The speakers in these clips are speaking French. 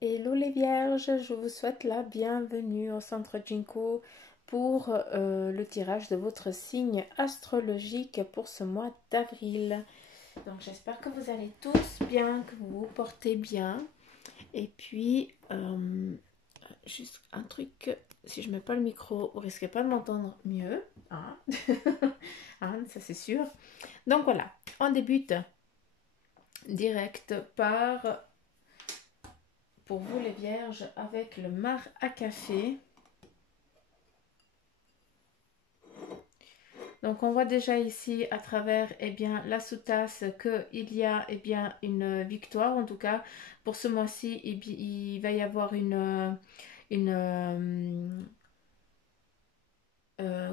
Hello les vierges, je vous souhaite la bienvenue au centre Jinko pour le tirage de votre signe astrologique pour ce mois d'avril. Donc j'espère que vous allez tous bien, que vous vous portez bien. Et puis, juste un truc, si je mets pas le micro, vous risquez pas de m'entendre mieux. Hein. Hein, ça c'est sûr. Donc voilà, on débute direct par, pour vous les vierges, avec le mar à café. Donc on voit déjà ici à travers la sous-tasse qu'il y a une victoire. En tout cas, pour ce mois-ci, il va y avoir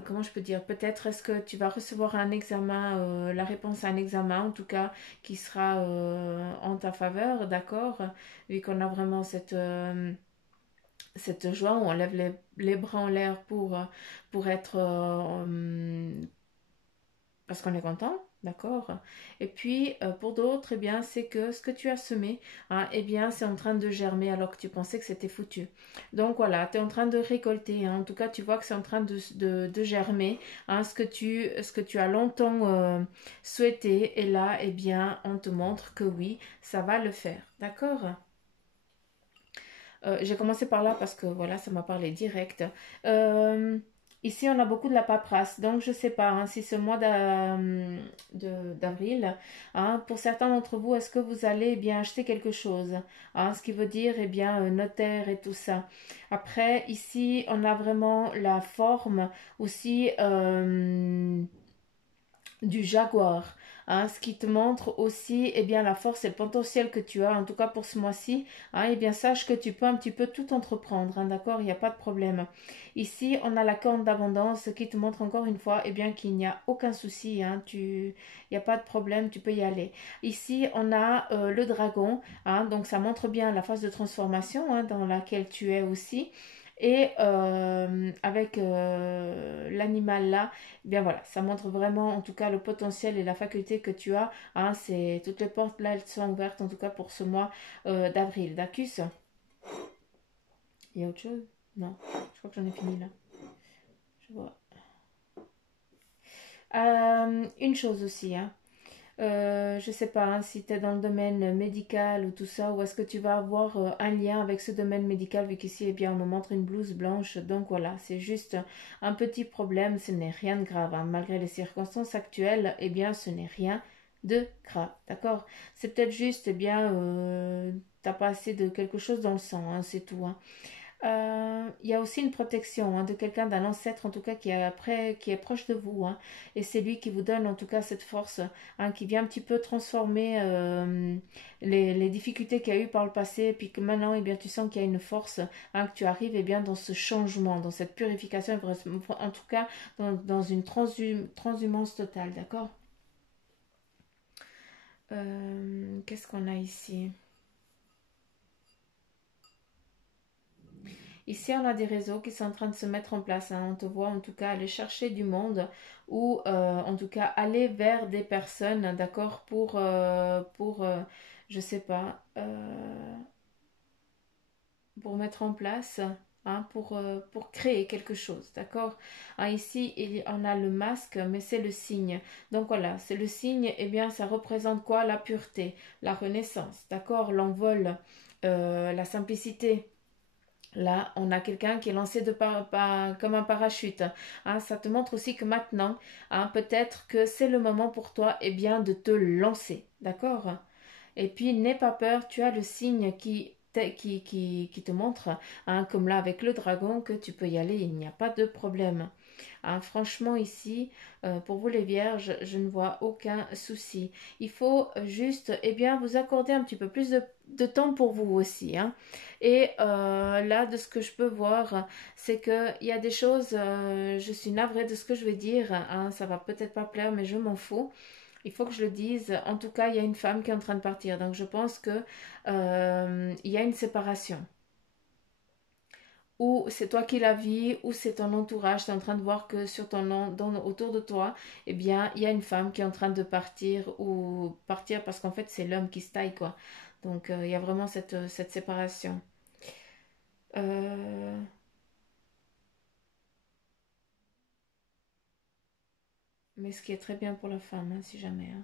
comment je peux dire, peut-être est-ce que tu vas recevoir un examen, la réponse à un examen en tout cas, qui sera en ta faveur, d'accord? Vu qu'on a vraiment cette joie où on lève les bras en l'air pour être parce qu'on est content, d'accord. Et puis pour d'autres, c'est que ce que tu as semé, hein, c'est en train de germer alors que tu pensais que c'était foutu. Donc voilà, tu es en train de récolter, hein. En tout cas, tu vois que c'est en train de germer, hein, ce que tu as longtemps souhaité. Et là, on te montre que oui, ça va le faire, d'accord. J'ai commencé par là parce que voilà, ça m'a parlé direct. Euh, Ici, on a beaucoup de la paperasse, donc je sais pas, hein, si ce mois d'avril, hein, pour certains d'entre vous, est-ce que vous allez acheter quelque chose, hein, ce qui veut dire notaire et tout ça. Après, ici, on a vraiment la forme aussi du jaguar, hein, ce qui te montre aussi la force et le potentiel que tu as, en tout cas pour ce mois-ci, hein, sache que tu peux un petit peu tout entreprendre, hein, d'accord, il n'y a pas de problème. Ici, on a la corne d'abondance qui te montre encore une fois qu'il n'y a aucun souci, hein, il n'y a pas de problème, tu peux y aller. Ici, on a le dragon, hein, donc ça montre bien la phase de transformation, hein, dans laquelle tu es aussi. Et avec l'animal là, voilà, ça montre vraiment en tout cas le potentiel et la faculté que tu as, hein. C'est toutes les portes là, elles sont ouvertes en tout cas pour ce mois d'avril. Dacus, il y a autre chose? Non, je crois que j'en ai fini là. Je vois. Une chose aussi, hein. Je sais pas, hein, si tu es dans le domaine médical ou tout ça, ou est-ce que tu vas avoir un lien avec ce domaine médical, vu qu'ici, on me montre une blouse blanche. Donc voilà, c'est juste un petit problème, ce n'est rien de grave, hein. Malgré les circonstances actuelles, ce n'est rien de grave, d'accord. C'est peut-être juste, t'as pas assez de quelque chose dans le sang, hein, c'est tout, hein. Il y a aussi une protection, hein, de quelqu'un, d'un ancêtre en tout cas qui est proche de vous, hein, et c'est lui qui vous donne en tout cas cette force, hein, qui vient un petit peu transformer les difficultés qu'il y a eu par le passé, et puis que maintenant tu sens qu'il y a une force, hein, que tu arrives dans ce changement, dans cette purification, en tout cas dans une transhumance totale, d'accord. Qu'est-ce qu'on a ici? Ici, on a des réseaux qui sont en train de se mettre en place, hein. On te voit en tout cas aller chercher du monde ou en tout cas aller vers des personnes, d'accord, je sais pas, pour mettre en place, hein, pour créer quelque chose, d'accord. Hein, ici, on a le masque, mais c'est le signe. Donc voilà, c'est le signe, ça représente quoi? La pureté, la renaissance, d'accord, l'envol, la simplicité. Là, on a quelqu'un qui est lancé comme un parachute, hein. Ça te montre aussi que maintenant, hein, peut-être que c'est le moment pour toi de te lancer. D'accord? Et puis, n'aie pas peur, tu as le signe qui te montre, hein, comme là avec le dragon, que tu peux y aller, il n'y a pas de problème. Hein, franchement, ici, pour vous les vierges, je ne vois aucun souci. Il faut juste vous accorder un petit peu plus de temps pour vous aussi, hein. Et là, de ce que je peux voir, c'est qu'il y a des choses, je suis navrée de ce que je vais dire, hein, ça va peut-être pas plaire, mais je m'en fous. Il faut que je le dise. En tout cas, il y a une femme qui est en train de partir. Donc, je pense que il y a une séparation. Ou c'est toi qui la vis, ou c'est ton entourage. Tu es en train de voir que autour de toi, il y a une femme qui est en train de partir, ou partir parce qu'en fait, c'est l'homme qui se taille, quoi. Donc, il y a vraiment cette séparation. Euh, mais ce qui est très bien pour la femme, hein, si jamais. Hein.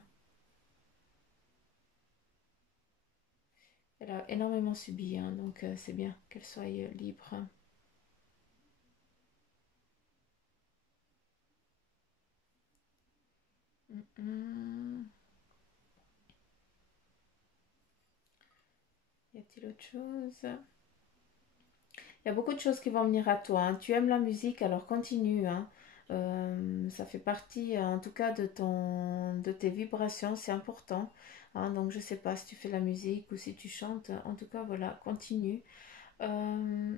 Elle a énormément subi, hein, donc c'est bien qu'elle soit libre. Mm. Y a-t-il autre chose? Il y a beaucoup de choses qui vont venir à toi. Hein. Tu aimes la musique, alors continue. Hein. Ça fait partie, en tout cas, de tes vibrations. C'est important. Hein. Donc, je ne sais pas si tu fais la musique ou si tu chantes. En tout cas, voilà, continue. Euh,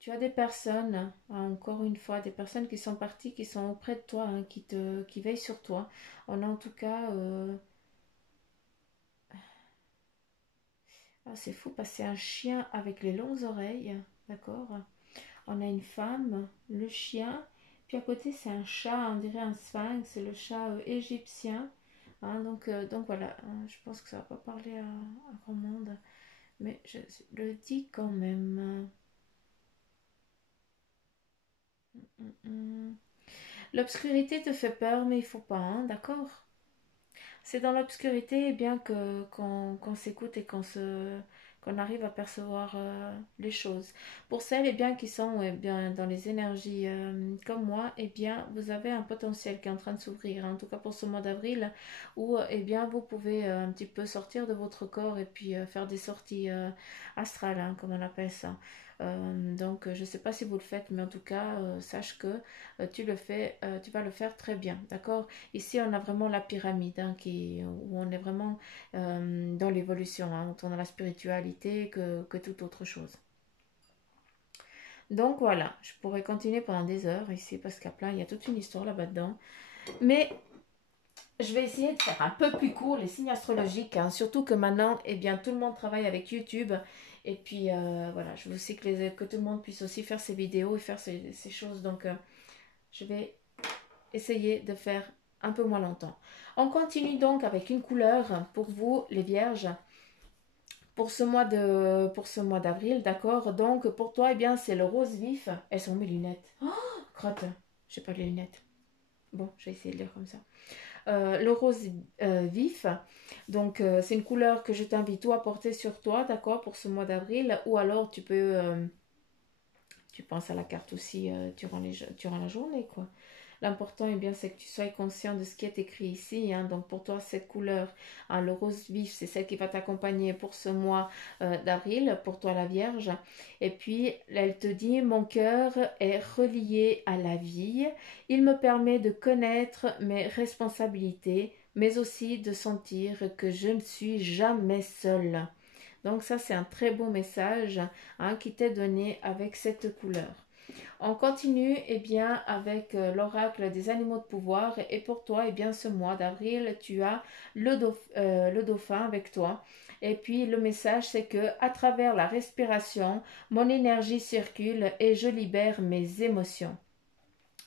Tu as des personnes, hein, encore une fois, des personnes qui sont parties, qui sont auprès de toi, hein, qui veillent sur toi. On a en tout cas, ah, c'est fou parce que c'est un chien avec les longues oreilles, d'accord? On a une femme, le chien, puis à côté c'est un chat, on dirait un sphinx, c'est le chat égyptien. Hein, donc voilà, hein, je pense que ça va pas parler à grand monde, mais je le dis quand même. Hum, hum. L'obscurité te fait peur, mais il faut pas, hein, d'accord? C'est dans l'obscurité eh bien que qu'on s'écoute et qu'on arrive à percevoir les choses. Pour celles eh bien, qui sont eh bien, dans les énergies comme moi, eh bien, vous avez un potentiel qui est en train de s'ouvrir, hein, en tout cas pour ce mois d'avril, où eh bien, vous pouvez un petit peu sortir de votre corps et puis faire des sorties astrales, hein, comme on appelle ça. Donc, je ne sais pas si vous le faites, mais en tout cas, sache que tu le fais, tu vas le faire très bien, d'accord? Ici, on a vraiment la pyramide hein, où on est vraiment dans l'évolution, hein, autant dans la spiritualité que toute autre chose. Donc voilà, je pourrais continuer pendant des heures ici parce qu'à plein, il y a toute une histoire là-bas dedans. Mais je vais essayer de faire un peu plus court les signes astrologiques, hein, surtout que maintenant, eh bien, tout le monde travaille avec YouTube. Et puis voilà, je veux aussi que tout le monde puisse aussi faire ses vidéos et faire ces choses. Donc je vais essayer de faire un peu moins longtemps. On continue donc avec une couleur pour vous, les vierges, pour ce mois d'avril, d'accord? Donc pour toi, eh bien, c'est le rose vif. Elles sont mes lunettes. Oh, crotte, j'ai pas les lunettes. Bon, je vais essayer de lire comme ça. Le rose vif, donc c'est une couleur que je t'invite toi à porter sur toi, d'accord, pour ce mois d'avril, ou alors tu penses à la carte aussi durant la journée, quoi. L'important, eh bien, c'est que tu sois conscient de ce qui est écrit ici. Hein. Donc, pour toi, cette couleur, hein, le rose vif, c'est celle qui va t'accompagner pour ce mois d'avril, pour toi, la Vierge. Et puis, elle te dit, mon cœur est relié à la vie. Il me permet de connaître mes responsabilités, mais aussi de sentir que je ne suis jamais seule. Donc, ça, c'est un très beau message hein, qui t'est donné avec cette couleur. On continue eh bien, avec l'oracle des animaux de pouvoir et pour toi, eh bien, ce mois d'avril, tu as le dauphin avec toi. Et puis le message, c'est que à travers la respiration, mon énergie circule et je libère mes émotions.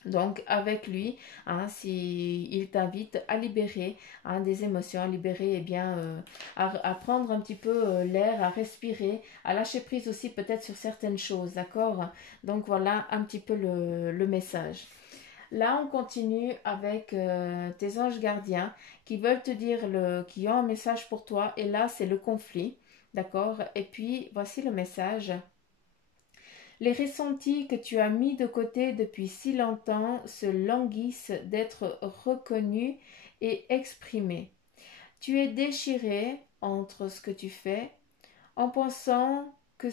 Donc avec lui, hein, si, il t'invite à libérer hein, des émotions, à libérer, eh bien, à prendre un petit peu l'air, à respirer, à lâcher prise aussi peut-être sur certaines choses, d'accord? Donc voilà un petit peu le message. Là, on continue avec tes anges gardiens qui veulent te dire, qui ont un message pour toi. Et là, c'est le conflit, d'accord? Et puis, voici le message. Les ressentis que tu as mis de côté depuis si longtemps se languissent d'être reconnus et exprimés. Tu es déchiré entre ce que tu fais en pensant que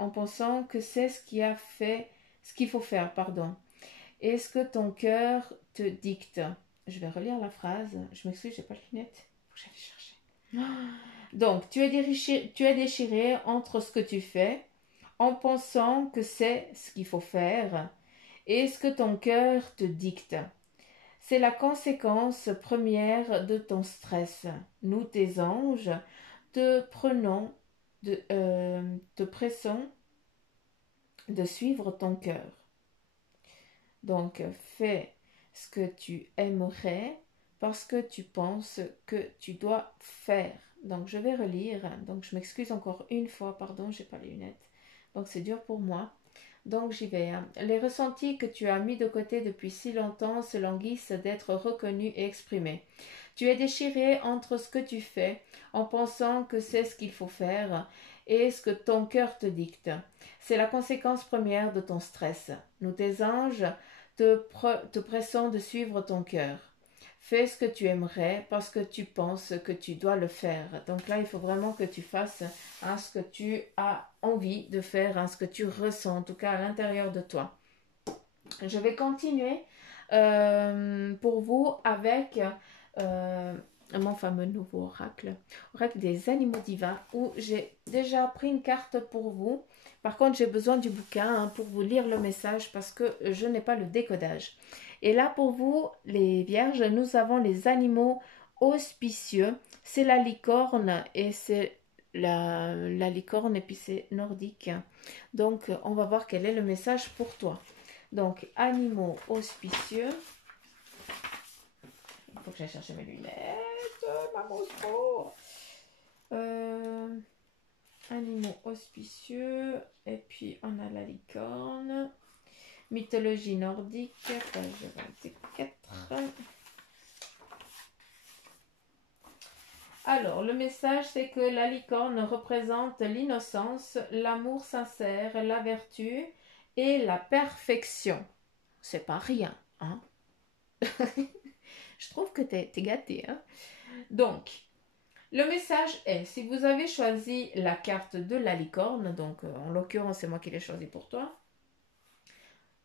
en pensant que c'est ce qui a fait ce qu'il faut faire, pardon. Et ce que ton cœur te dicte. Je vais relire la phrase. Je m'excuse, j'ai pas de lunettes. Faut que j'aille chercher. Donc, tu es déchiré entre ce que tu fais en pensant que c'est ce qu'il faut faire et ce que ton cœur te dicte. C'est la conséquence première de ton stress. Nous, tes anges, te prenons, te pressons de suivre ton cœur. Donc, fais ce que tu aimerais parce que tu penses que tu dois faire. Donc, je vais relire. Donc, je m'excuse encore une fois. Pardon, j'ai pas les lunettes. Donc, c'est dur pour moi. Donc, j'y vais. Les ressentis que tu as mis de côté depuis si longtemps se languissent d'être reconnus et exprimés. Tu es déchiré entre ce que tu fais en pensant que c'est ce qu'il faut faire et ce que ton cœur te dicte. C'est la conséquence première de ton stress. Nous, tes anges, te pressons de suivre ton cœur. Fais ce que tu aimerais parce que tu penses que tu dois le faire. Donc là, il faut vraiment que tu fasses ce que tu as envie de faire, ce que tu ressens, en tout cas à l'intérieur de toi. Je vais continuer pour vous avec mon fameux nouveau oracle des animaux divins, où j'ai déjà pris une carte pour vous. Par contre, j'ai besoin du bouquin pour vous lire le message parce que je n'ai pas le décodage. Et là, pour vous, les vierges, nous avons les animaux auspicieux. C'est la licorne et c'est la licorne et puis c'est nordique. Donc, on va voir quel est le message pour toi. Donc, animaux auspicieux. Il faut que j'aille chercher mes lunettes. Maman, animaux auspicieux. Et puis, on a la licorne. Mythologie nordique, page 24. Alors, le message, c'est que la licorne représente l'innocence, l'amour sincère, la vertu et la perfection. C'est pas rien, hein? Je trouve que t'es gâté, hein? Donc, le message est, si vous avez choisi la carte de la licorne, donc en l'occurrence, c'est moi qui l'ai choisi pour toi,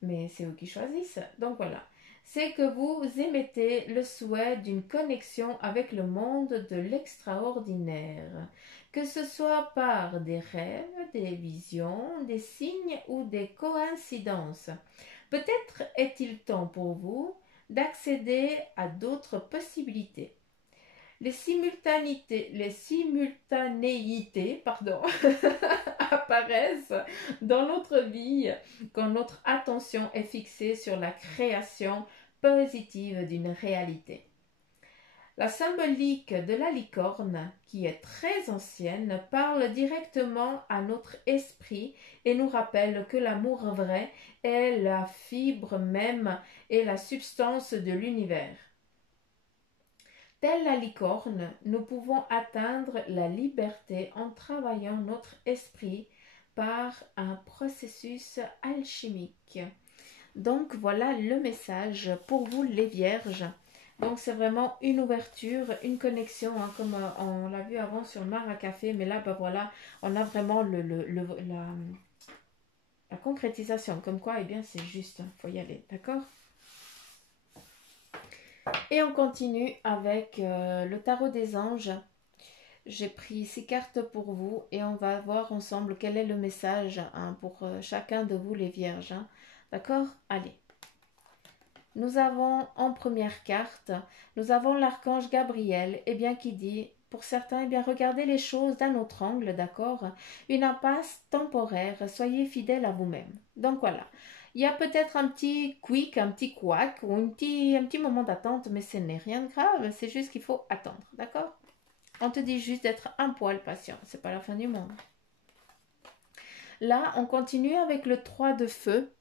mais c'est eux qui choisissent. Donc voilà, c'est que vous émettez le souhait d'une connexion avec le monde de l'extraordinaire, que ce soit par des rêves, des visions, des signes ou des coïncidences. Peut-être est-il temps pour vous d'accéder à d'autres possibilités. Les simultanéités apparaissent dans notre vie quand notre attention est fixée sur la création positive d'une réalité. La symbolique de la licorne, qui est très ancienne, parle directement à notre esprit et nous rappelle que l'amour vrai est la fibre même et la substance de l'univers. Telle la licorne, nous pouvons atteindre la liberté en travaillant notre esprit par un processus alchimique. Donc voilà le message pour vous les vierges. Donc c'est vraiment une ouverture, une connexion, comme on l'a vu avant sur le Mar à Café, mais là voilà, on a vraiment la concrétisation, comme quoi, eh bien c'est juste, il faut y aller, d'accord? Et on continue avec le tarot des anges. J'ai pris 6 cartes pour vous et on va voir ensemble quel est le message pour chacun de vous les vierges. D'accord? Allez. Nous avons en première carte, nous avons l'archange Gabriel, qui dit, pour certains, regardez les choses d'un autre angle, d'accord? Une impasse temporaire, soyez fidèles à vous-même. Donc voilà. Il y a peut-être un petit quick, un petit couac ou un petit moment d'attente, mais ce n'est rien de grave, c'est juste qu'il faut attendre, d'accord? On te dit juste d'être un poil patient, c'est pas la fin du monde. Là, on continue avec le 3 de feu.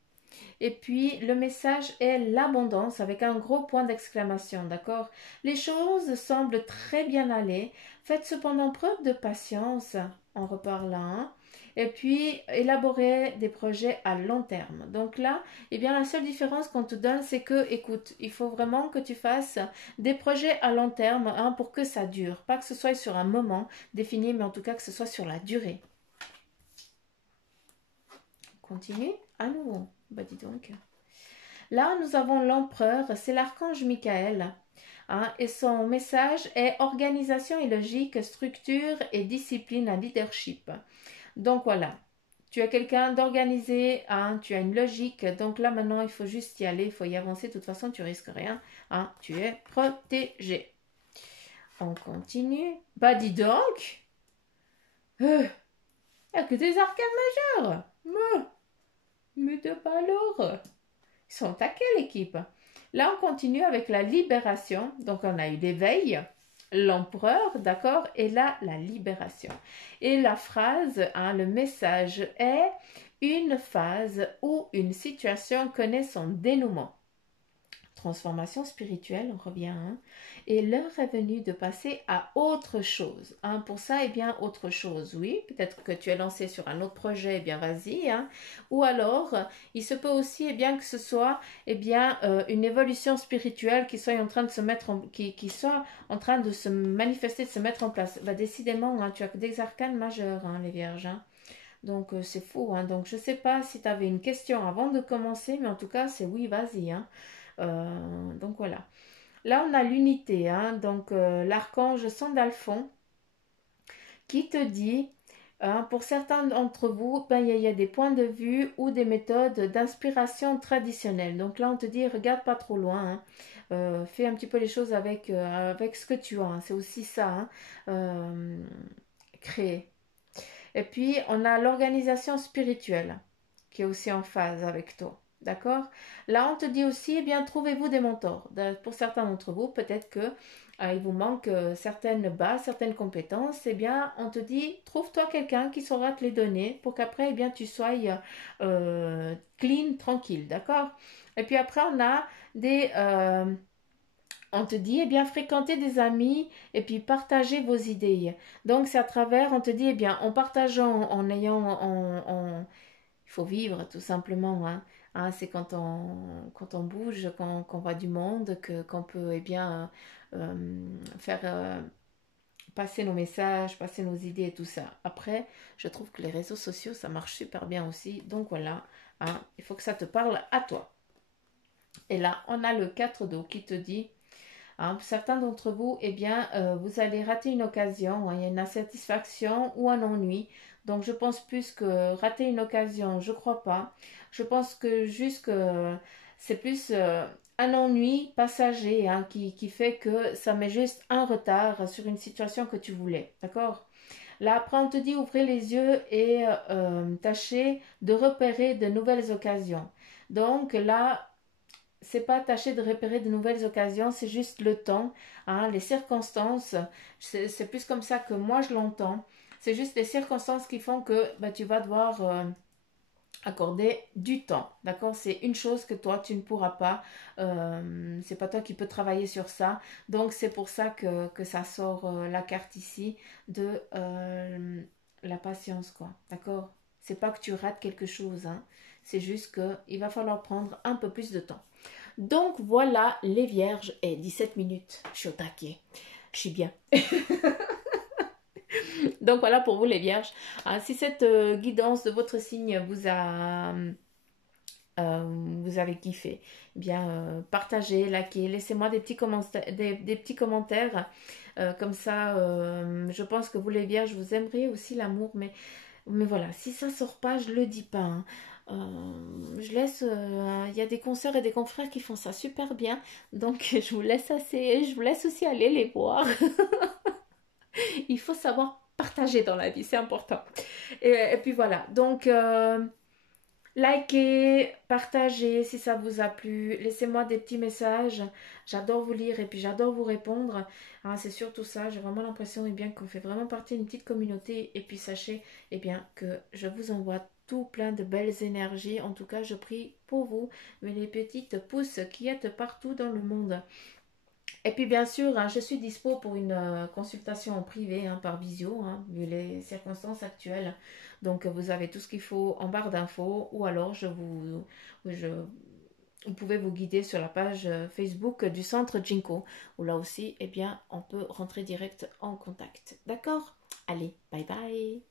Et puis, le message est l'abondance avec un gros point d'exclamation, d'accord? Les choses semblent très bien aller. Faites cependant preuve de patience, on reparle là, et puis élaborer des projets à long terme. Donc là, la seule différence qu'on te donne, c'est que, écoute, il faut vraiment que tu fasses des projets à long terme pour que ça dure. Pas que ce soit sur un moment défini, mais en tout cas que ce soit sur la durée. Continue à nouveau. Bah dis donc. Là, nous avons l'empereur, c'est l'archange Michael. Et son message est organisation et logique, structure et discipline à leadership. Donc voilà, tu as quelqu'un d'organisé, tu as une logique. Donc là, maintenant, il faut juste y aller, il faut y avancer. De toute façon, tu risques rien. Tu es protégé. On continue. Bah dis donc. Il n'y a que des arcanes majeures. Mais de pas alors. Ils sont à quelle équipe? Là, on continue avec la libération. Donc, on a eu l'éveil. l'empereur, d'accord, et là, la libération. Et la phrase, hein, le message est une phase ou une situation connaît son dénouement. Transformation spirituelle, on revient, hein, et l'heure est venue de passer à autre chose. Hein. Pour ça, eh bien, autre chose, oui. Peut-être que tu es lancé sur un autre projet, eh bien, vas-y. Hein. Ou alors, il se peut aussi, eh bien, que ce soit, eh bien, une évolution spirituelle qui soit en train de se mettre, qui soit en train de se manifester, de se mettre en place. Bah, décidément, hein, tu as des arcanes majeurs, hein, les vierges. Hein. Donc, c'est fou. Hein. Donc, je ne sais pas si tu avais une question avant de commencer, mais en tout cas, c'est oui, vas-y. Hein. Donc voilà. Là, on a l'unité, hein, donc l'archange Sandalphon qui te dit, hein, pour certains d'entre vous, ben, y a des points de vue ou des méthodes d'inspiration traditionnelles. Donc là, on te dit, regarde pas trop loin, hein, fais un petit peu les choses avec ce que tu as. Hein, c'est aussi ça, hein, créer. Et puis, on a l'organisation spirituelle qui est aussi en phase avec toi. D'accord. Là, on te dit aussi, eh bien, trouvez-vous des mentors. Pour certains d'entre vous, peut-être que il vous manque certaines bases, certaines compétences. Eh bien, on te dit, trouve-toi quelqu'un qui saura te les donner pour qu'après, eh bien, tu sois clean, tranquille. D'accord. Et puis après, on a des... on te dit, eh bien, fréquenter des amis et puis partager vos idées. Donc, c'est à travers, on te dit, eh bien, en partageant, en ayant, il faut vivre tout simplement. Hein. Hein, c'est quand on bouge, qu'on voit du monde, qu'on peut, eh bien, faire passer nos messages, passer nos idées et tout ça. Après, je trouve que les réseaux sociaux, ça marche super bien aussi. Donc, voilà, hein, il faut que ça te parle à toi. Et là, on a le 4 d'eau qui te dit, hein, pour certains d'entre vous, eh bien, vous allez rater une occasion, hein, il y a une insatisfaction ou un ennui. Donc, je pense plus que rater une occasion, je crois pas. Je pense que juste que c'est plus un ennui passager hein, qui fait que ça met juste un retard sur une situation que tu voulais. D'accord? Là, après, on te dit ouvrez les yeux et tâchez de repérer de nouvelles occasions. Donc là, c'est pas tâcher de repérer de nouvelles occasions, c'est juste le temps, hein, les circonstances. C'est plus comme ça que moi je l'entends. C'est juste les circonstances qui font que bah, tu vas devoir accorder du temps. D'accord? C'est une chose que toi tu ne pourras pas. C'est pas toi qui peux travailler sur ça. Donc c'est pour ça que ça sort la carte ici de la patience, quoi. D'accord? C'est pas que tu rates quelque chose, hein. C'est juste qu'il va falloir prendre un peu plus de temps. Donc voilà les vierges et 17 minutes. Je suis au taquet. Je suis bien. Donc voilà pour vous les vierges. Ah, si cette guidance de votre signe vous avez kiffé, eh bien partagez, likez, laissez-moi des petits commentaires, des petits commentaires. Comme ça, je pense que vous les vierges, vous aimeriez aussi l'amour, mais voilà, si ça sort pas, je le dis pas. Hein. Je laisse. Il y a des consoeurs et des confrères qui font ça super bien, donc je vous laisse je vous laisse aussi aller les voir. Il faut savoir partager dans la vie, c'est important. Et puis voilà, donc likez, partagez si ça vous a plu, laissez-moi des petits messages. J'adore vous lire et puis j'adore vous répondre. Hein, c'est surtout ça, j'ai vraiment l'impression eh bien, qu'on fait vraiment partie d'une petite communauté. Et puis sachez eh bien, que je vous envoie tout plein de belles énergies. En tout cas, je prie pour vous, mais les petites pousses qui êtes partout dans le monde. Et puis bien sûr, hein, je suis dispo pour une consultation en privé hein, par visio, hein, vu les circonstances actuelles. Donc vous avez tout ce qu'il faut en barre d'infos ou alors vous pouvez vous guider sur la page Facebook du centre Jinko où là aussi, eh bien, on peut rentrer direct en contact. D'accord? Allez, bye bye!